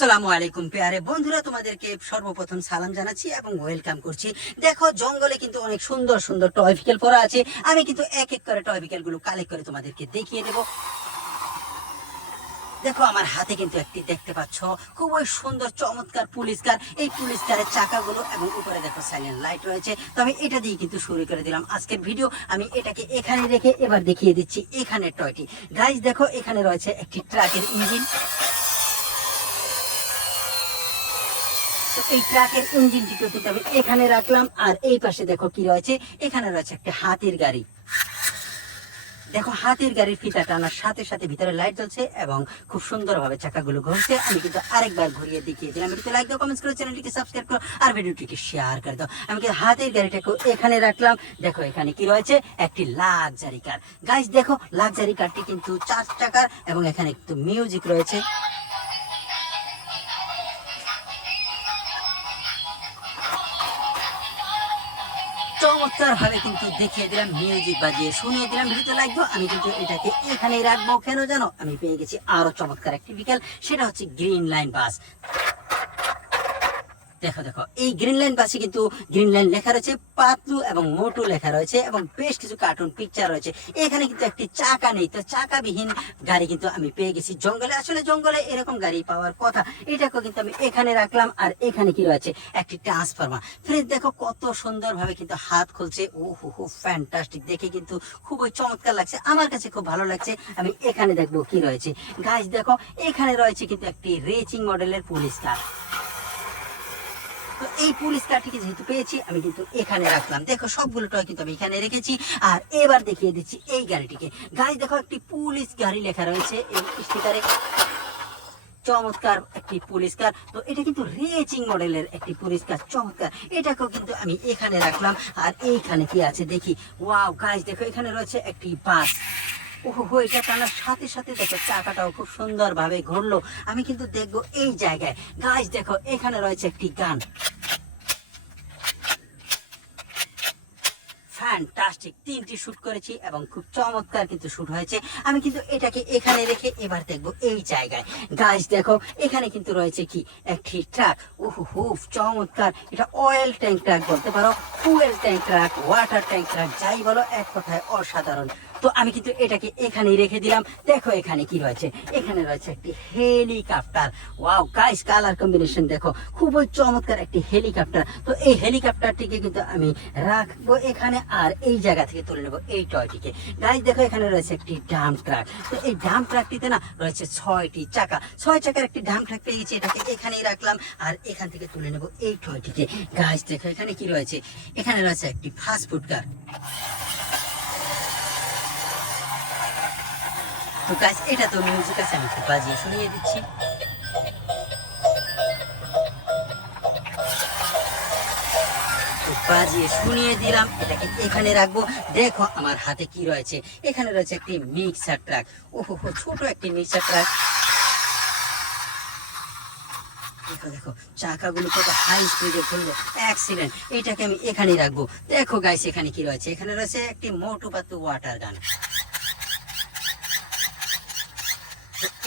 আসসালামু আলাইকুম পেয়ারে বন্ধুরা, তোমাদেরকে সর্বপ্রথম সালাম জানাচ্ছি এবং ওয়েলকাম করছি। দেখো, জঙ্গলে কিন্তু অনেক সুন্দর সুন্দর টয় ভেহিকেল পড়া আছে। আমি কিন্তু এক এক করে টয় ভেহিকেল গুলো কালেক্ট করে তোমাদেরকে দেখিয়ে দেবো। দেখো, আমার হাতে কিন্তু একটি দেখতে পাচ্ছ খুবই সুন্দর চমৎকার পুলিশ কার। এই পুলিশ কারের চাকাগুলো এবং উপরে দেখো সাইলেন্ট লাইট রয়েছে। তো আমি এটা দিয়ে কিন্তু শুরু করে দিলাম আজকের ভিডিও। আমি এটাকে এখানে রেখে এবার দেখিয়ে দিচ্ছি এখানে টয়টি। গাইস দেখো, এখানে রয়েছে একটি ট্রাকের ইঞ্জিন। তো এই ট্রাকের ইঞ্জিনটিকে কিন্তু আমি এখানে রাখলাম। আর এই পাশে দেখো কি রয়েছে, এখানে রয়েছে একটা হাতির গাড়ি। দেখো, হাতির গাড়ির ফিতা টানার সাথে সাথে ভিতরে লাইট জ্বলছে এবং খুব সুন্দরভাবে চাকাগুলো ঘুরছে। আমি কিন্তু আরেকবার ঘুরিয়ে দেখিয়ে দিলাম। ভিডিওতে লাইক দাও, কমেন্টস করো, চ্যানেলটিকে সাবস্ক্রাইব করো আর ভিডিওটিকে শেয়ার করে দাও। আমি কিন্তু হাতির গাড়িটাকে এখানে রাখলাম। দেখো, এখানে কি রয়েছে, একটি লাক্সারি কার। গাইস দেখো, লাক্সারি কারটি কিন্তু 4 চাকার এবং এখানে একটু মিউজিক রয়েছে। চমৎকার ভাবে কিন্তু দেখিয়ে দিলাম, মিউজিক বাজিয়ে শুনিয়ে দিলাম। ভিডিওতে লাগবে। আমি কিন্তু এটাকে এখানেই রাখবো। কেন জানো, আমি পেয়ে গেছি আরো চমৎকার একটি বিকেল। সেটা হচ্ছে গ্রিন লাইন বাস। দেখো দেখো, এই গ্রিন লাইন বাসে কিন্তু গ্রিন লাইন লেখা রয়েছে, পাতলু এবং মোটু লেখা রয়েছে এবং বেশ কিছু কার্টুন পিকচার রয়েছে। এখানে কিন্তু একটি চাকা নেই, তো চাকাবিহীন গাড়ি কিন্তু আমি পেয়ে গেছি জঙ্গলে। আসলে জঙ্গলে এরকম গাড়ি পাওয়ার কথা। এটাকে কিন্তু আমি এখানে রাখলাম। আর এখানে কি রয়েছে, একটি ট্রান্সফরমার। ফ্রেন্ড দেখো, কত সুন্দর ভাবে কিন্তু হাত খুলছে। ও হো, ফ্যান্টাস্টিক, দেখে কিন্তু খুবই চমৎকার লাগছে। আমার কাছে খুব ভালো লাগছে। আমি এখানে দেখবো কি রয়েছে। গাইস দেখো, এখানে রয়েছে কিন্তু একটি রেসিং মডেলের পুলিশ কার। তো এই পুলিশ কারটিকে যেহেতু পেয়েছি, আমি কিন্তু এখানে রাখলাম। দেখো, সবগুলো টয় কিন্তু আমি এখানে রেখেছি। আর এবার দেখিয়ে দিচ্ছি এই গাড়িটিকে। গাইস দেখো, একটি পুলিশ গাড়ি লেখা রয়েছে এই স্টিকারে। চমৎকার একটি পুলিশ কার। তো এটা কিন্তু রেসিং মডেলের একটি পুলিশ কার, চমৎকার। এটাকেও কিন্তু আমি এখানে রাখলাম। আর এইখানে কি আছে দেখি। ওয়াও গাইস দেখো, এখানে রয়েছে একটি বাস। ওহো, এটা টানার সাথে সাথে দেখো চাকাটাও খুব সুন্দর ভাবে ঘুরলো। আমি কিন্তু দেখবো এই জায়গায়। গাইস দেখো, এখানে রয়েছে একটি গান। ফ্যান্টাস্টিক, 3টি শুট করেছি এবং খুব চমৎকার কিন্তু শুট হয়েছে। আমি কিন্তু এটাকে এখানে রেখে এবার দেখবো এই জায়গায়। গাইস দেখো, এখানে কিন্তু রয়েছে কি, একটি ট্রাক। ওহো, চমৎকার। এটা অয়েল ট্যাঙ্ক ট্রাক বলতে পারো, fuel tank truck, water tank truck, যাই বলো, এক কথায় অসাধারণ। তো আমি কিন্তু এটাকে এখানেই রেখে দিলাম। দেখো, এখানে কি রয়েছে, এখানে রয়েছে একটি helicopter. Wow guys, colour combination দেখো, খুবই চমৎকার একটি হেলিকপ্টার। তো এই হেলিকপ্টারটিকে কিন্তু আমি রাখবো এখানে। আর এই জায়গা থেকে তুলে নেবো এই টয়টিকে। গাইস দেখো, এখানে রয়েছে একটি ডাম্প ট্রাক। তো এই ডাম্প ট্রাকটিতে না রয়েছে 6টি চাকা। 6 চাকার একটি ডাম্প ট্রাক পেয়ে গেছি, এটাকে এখানেই রাখলাম। আর এখান থেকে তুলে নেবো এই টয়টিকে। গাইস দেখো, এখানে কি রয়েছে, এখানে রয়েছে একটি ফাস্ট ফুড কার। তো গাইস, এটা তো মিউজিক আছে, আমি একটু বাজিয়ে শুনিয়ে দিচ্ছি। বাজিয়ে শুনিয়ে দিলাম, এটাকে এখানে রাখবো। দেখো, আমার হাতে কি রয়েছে, এখানে রয়েছে একটি মিক্সার ট্রাক। ওহো, ছোট একটি মিক্সার ট্রাক। দেখো দেখো, চাকাগুলো কত হাই স্পিডে ঘুরলো, অ্যাক্সিডেন্ট। এটাকে আমি এখানেই রাখবো। দেখো গাইস, এখানে কি রয়েছে, এখানে রয়েছে একটি মোটু পাতলু ওয়াটার গান।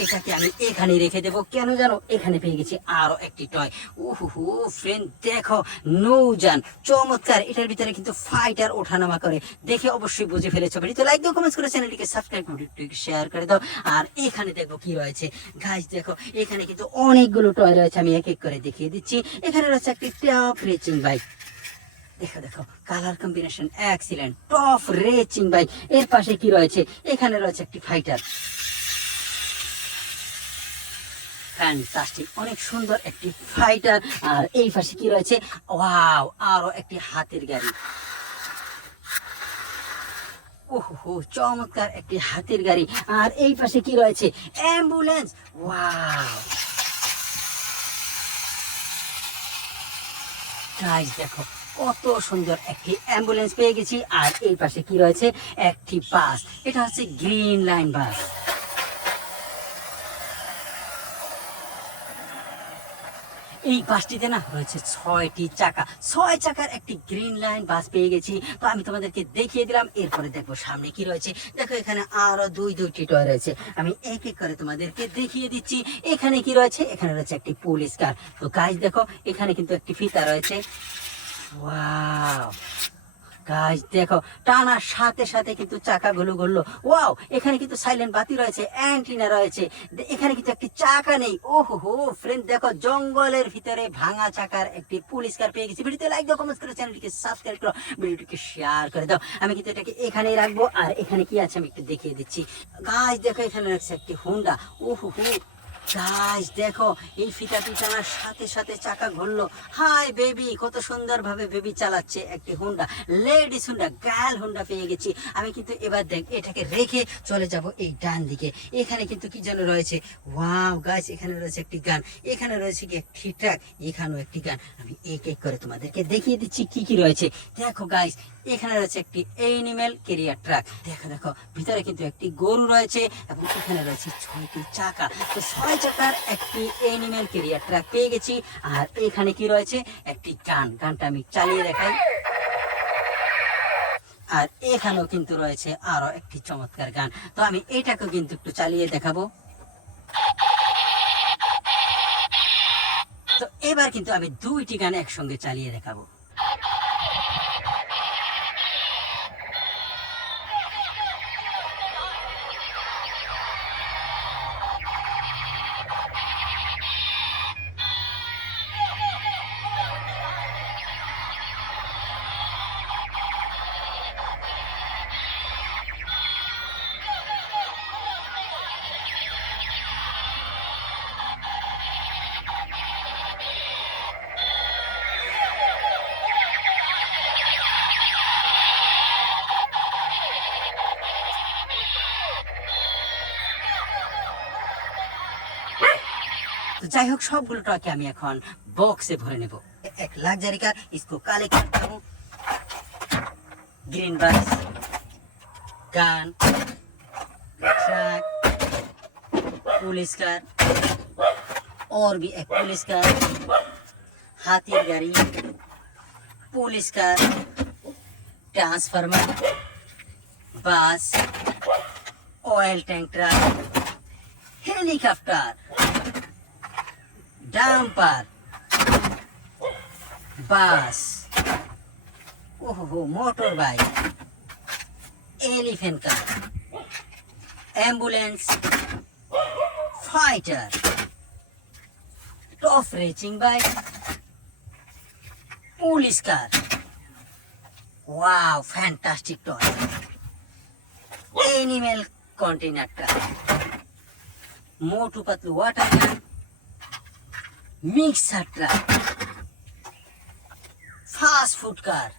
এটাকে আমি এখানে রেখে দেবো। কেন জানো, এখানে পেয়ে গেছি আরো একটি টয়। ওহো ফ্রেন্ড দেখো, নৌযান, চমৎকার। এটার ভিতরে কিন্তু ফাইটার ওঠানামা করে। দেখে অবশ্যই বুঝে ফেলেছো। ভিডিওতে লাইক দাও, কমেন্টস করে চ্যানেলটিকে সাবস্ক্রাইব করে শেয়ার করে দাও। আর এখানে দেখো কি রয়েছে। গাইস দেখো, এখানে কিন্তু অনেকগুলো টয় রয়েছে। আমি এক এক করে দেখিয়ে দিচ্ছি। এখানে রয়েছে একটি টপ রেসিং বাইক। দেখো দেখো, colour combination excellent, top racing bike. এর পাশে কি রয়েছে, এখানে রয়েছে একটি ফাইটার। ফ্যান্টাস্টিক, অনেক সুন্দর একটি ফাইটার। আর এই পাশে কি রয়েছে, ওয়াও, আরো একটি হাতির গাড়ি। ওহো, চমৎকার একটি হাতির গাড়ি। আর এই পাশে কি রয়েছে, অ্যাম্বুলেন্স। ওয়াও গাইস দেখো, কত সুন্দর একটি অ্যাম্বুলেন্স পেয়ে গেছি। আর এই পাশে কি রয়েছে, একটি বাস। এটা হচ্ছে গ্রিন লাইন বাস। এই বাসটিতে না রয়েছে 6টি চাকা, 6 চাকার একটি গ্রিন লাইন বাস পেয়ে গেছি। তো আমি তোমাদেরকে দেখিয়ে দিলাম, এরপরে দেখবো সামনে কি রয়েছে। দেখো এখানে আরো দুইটি টয় রয়েছে, আমি এক এক করে তোমাদেরকে দেখিয়ে দিচ্ছি। এখানে কি রয়েছে, এখানে রয়েছে একটি পুলিশ কার। তো গাইস দেখো এখানে কিন্তু একটি ফিতা রয়েছে। ওয়াও গাইস দেখো, টানার সাথে সাথে কিন্তু চাকাগুলো ঘুরলো। ওয়াও, এখানে কিন্তু সাইলেন্ট বাতি রয়েছে, অ্যান্টিনা রয়েছে। এখানে কিন্তু একটি চাকা নেই। ওহো হো ফ্রেন্ড, দেখো জঙ্গলের ভিতরে ভাঙা চাকার একটি পুলিশ কার পেয়ে গেছি। ভিডিওতে লাইক দাও, কমেন্ট করো, চ্যানেলটিকে সাবস্ক্রাইব করো, ভিডিওটিকে শেয়ার করে দাও। আমি কিন্তু এটাকে এখানেই রাখবো। আর এখানে কি আছে আমি একটু দেখিয়ে দিচ্ছি। গাইস দেখো এখানে রয়েছে একটি হুন্ডা। ওহো হো গাইস দেখো, এই ফিতাটি টানার সাথে সাথে চাকা ঘুরলো। হাই বেবি, কত সুন্দর ভাবে বেবি চালাচ্ছে একটি Honda, ladies Honda, girl Honda পেয়ে গেছি। আমি কিন্তু এবার দেখ এটাকে রেখে চলে যাব এই ডান দিকে। এখানে কিন্তু কি যেন রয়েছে। ওয়াও গাইস, এখানে রয়েছে একটি গান, এখানে রয়েছে কি একটি ট্রাক, এখানেও একটি গান। আমি এক এক করে তোমাদেরকে দেখিয়ে দিচ্ছি কি কি রয়েছে। দেখো গাইস, এখানে রয়েছে একটি এনিম্যাল ক্যারিয়ার ট্রাক। দেখো দেখো, ভিতরে কিন্তু একটি গরু রয়েছে এবং এখানে রয়েছে 6টি চাকা। তো 6 চাকার একটি এনিম্যাল ক্যারিয়ার ট্রাক পেয়ে গেছি। আর এখানে কি রয়েছে, একটি গান, গানটা আমি চালিয়ে দেখাই। আর এখানেও কিন্তু রয়েছে আরো একটি চমৎকার গান। তো আমি এটাকেও কিন্তু একটু চালিয়ে দেখাবো। তো এবার কিন্তু আমি 2টি গান একসঙ্গে চালিয়ে দেখাবো। तो যাই হোক, সবগুলো ট্রাকে আমি এখন বক্সে ভরে নেব। এক লাক্সারি कार, इसको काले करता हूँ। ग्रीन बस, गान, ट्रक, पुलिस कार, और भी एक पुलिस कार, हाथी गाड़ी, police car, transformer, bus, oil tank truck, helicopter, dumper, bus, ওহো motor bike, elephant car, ambulance, fighter, tough racing bike, police car. Wow fantastic toy. Animal container truck, Motu Patlu water gun, mixer truck, fast food car,